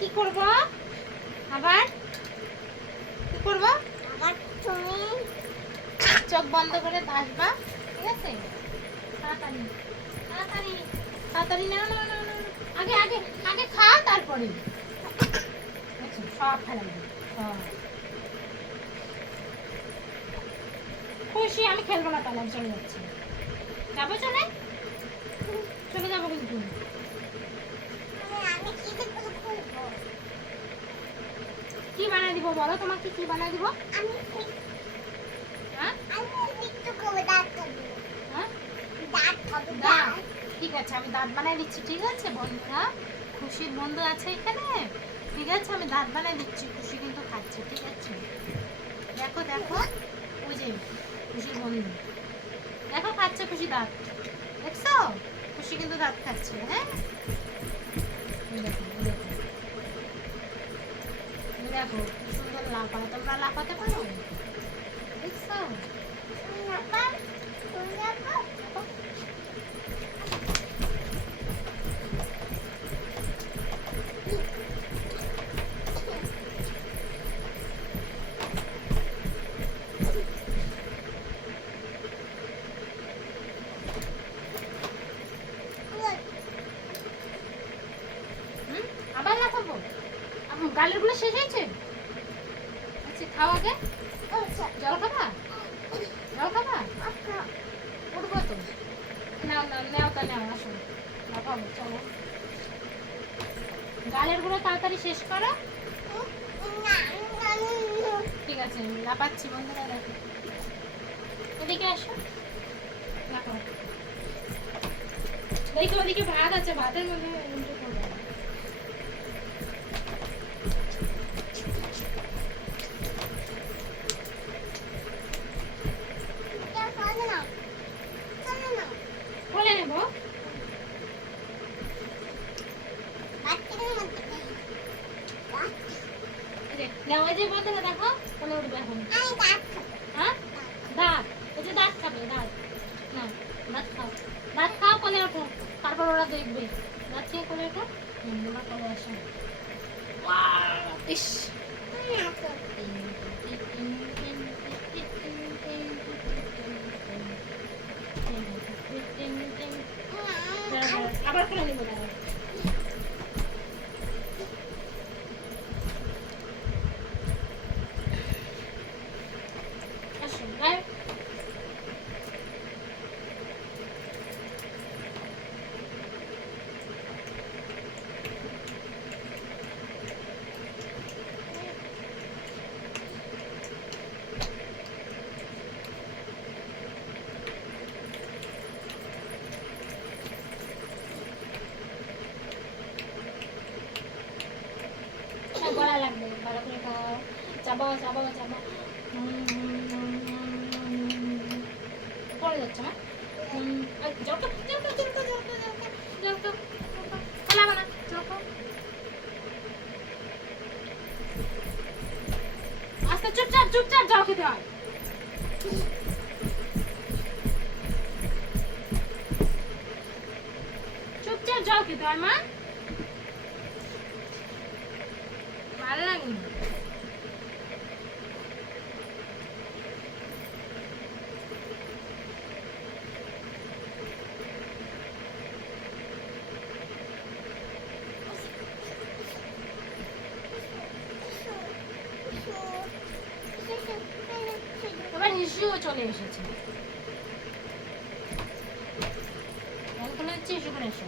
কি করব? আবার কি করব? আবার তুমি চোখ বন্ধ করে আসবা, ঠিক আছে? তাড়াতাড়ি তাড়াতাড়ি তাড়াতাড়ি নাও নাও নাও নাও। আগে আগে আগে খা তারপরে আচ্ছা সব ফেলে দিবি সব। খুশি আমি খেলবো না তাহলে আমি চলে যাচ্ছি। যাবো চলে চলে যাবো কিন্তু। আমি কি দেখবো খুলবো কি বানাই দিব বলো, তোমাকে কি বানাই দিব? আমি হ্যাঁ একটু করে দাঁত খাবো হ্যাঁ দাঁত খাবো দাঁত, ঠিক আছে আমি দাঁত বানাই দিচ্ছি, ঠিক আছে বন্ধুরা? খুশির বন্ধু আছে এখানে, ঠিক আছে আমি দাঁত বানাই দিচ্ছি। খুশি কিন্তু খাচ্ছে, ঠিক আছে? দেখো দেখো ওই যে খুশির বন্ধু, দেখো খাচ্ছে খুশি দাঁত, দেখছো? খুশি কিন্তু দাঁত খাচ্ছে। হ্যাঁ এই দেখো এই দেখো এই দেখো কি সুন্দর লাফায়, তোমরা লাফাতে পারো? দেখছো? আবার তুমি আবার হুম আবার লাফাবো? গালের গুলো শেষ হয়েছে? আচ্ছা খাও আগে, জল খাবা? জল খাবা? উঠবো তো, নাও নাও নাও তা নাও, আসো লাফাবো চলো। গালের গুলো তাড়াতাড়ি শেষ করো। ঠিক আছে আমি লাফাচ্ছি বন্ধুরা, দেখো এদিকে আসো লাফাও। দেখো ওদিকে ভাত আছে, ভাতের মধ্যে উল্টে পড়বে না। বলে নেবো নাও, ওই যে বন্ধুরা দেখো কোলে উঠবে এখন। হ্যাঁ দাঁত, ওই যে দাঁত খাবে, দাঁত না দাঁত খাও, দাঁত খাও কোলে ওঠো, তারপর ওরা দেখবে। দাঁত খেয়ে কোলে ওঠো, ওরা কোলে আসে। ইস আবার কোলে নিবো দাঁড়াও। আসো গায়ে গলা লাগবে, ভালো করে খাও, চাবাও চাবাও চাবাও। পড়ে যাচ্ছে না জলকা জলকা জলকা জলকা জলকা জলকা খেলাবে না জলকা। আস্তে চুপচাপ চুপচাপ জল খেতে হয়। চুপচাপ জল খেতে হয় মা, ভালো লাগে না। এবার হিসুও চলে এসেছে, ফোন করে হচ্ছে হিসু করে এসো।